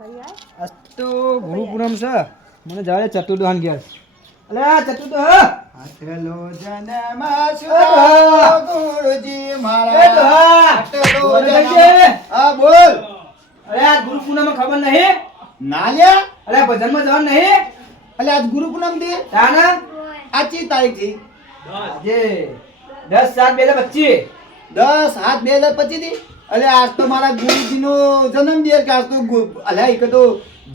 અસ્તુ ગુરુ પૂનમ છે મને જાડે ચતુર્દોહન ઘેર અલે ચતુર્દોહ આટલો જન્મ સુધા ગુરુજી મારા આટલો જન્મ હા બોલ અરે આ ગુરુ પૂનમ ખબર નહીં ના લ્યા અરે ભજન માં જવાનું નહીં અલે આજ ગુરુ પૂનમ દી તાના આજી તારીખ થી આજે 10/7/2025 10/7/2025 દી અલે આજ તો મારા ગુરુજી નો જન્મ દિવસ કે આજ તો અલે એક તો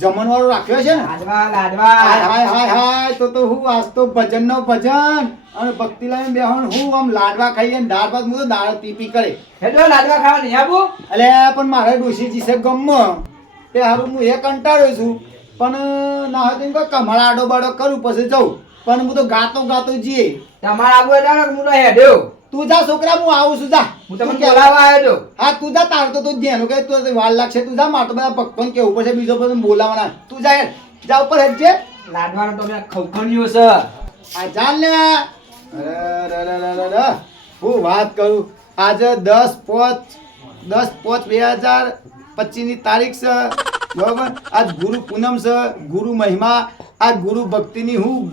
જમણ વાળો રાખ્યો છે ને લાડવા હાય હાય હાય તો હું આજ તો ભજન નો ભજન અને ભક્તિ લાઈન બેહણ હું આમ લાડવા ખાઈએ ને દાળ ભાત હું તો દાળ પીપી કરે હેડો લાડવા ખાવા નહીં આબુ અલે પણ મારે ડોશીજી છે ગમ તે હારું હું એ કંટાળ્યો છું પણ ના હતું કે કમળા આડો બાડો કરું પછી જઉં પણ હું તો ગાતો જઈએ તમારા આબુ એટલે હું તો હેડ્યો તું જા છોકરા હું આવું છું જા હું તમને બોલાવવા આવ્યો તો હા તું જા તાર તો તું જેનું કે તું વાર લાગશે તું જા માર તો બધા ભક્તોને કેવું પડશે બીજો પછી બોલાવાના તું જા હેડ જા ઉપર હેડ છે લાડવાનો તો મેં ખવખણ્યો છે આ જાન લે અરે હું વાત કરું આજે 10/5/2025 ની તારીખ છે બરાબર આજ ગુરુ પૂનમ છે ગુરુ મહિમા આ ગુરુ ભક્તિની હું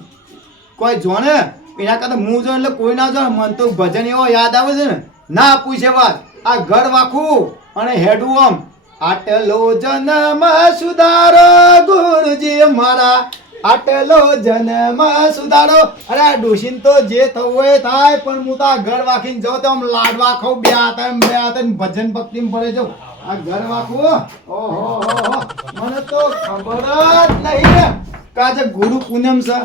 કોઈ જોણે એના કરતા હું જો એટલે કોઈ ના જો મન તો ભજન એવો યાદ આવે છે ને ના પૂછે વાત આ ઘર વાખું અને હેડું આમ આટલો જન્મ સુધારો ગુરુજી મારા આટલો જન્મ સુધારો અરે ડોશીન તો જે થવું એ થાય પણ હું તો આ ઘર વાખીને જાઉં તો આમ લાડવા ખાઉં બે હાથે ભજન ભક્તિમાં પડે જાઉં આ ઘર વાખું ઓહો મને તો ખબર જ નહીં કે આજે ગુરુ પૂનમ છે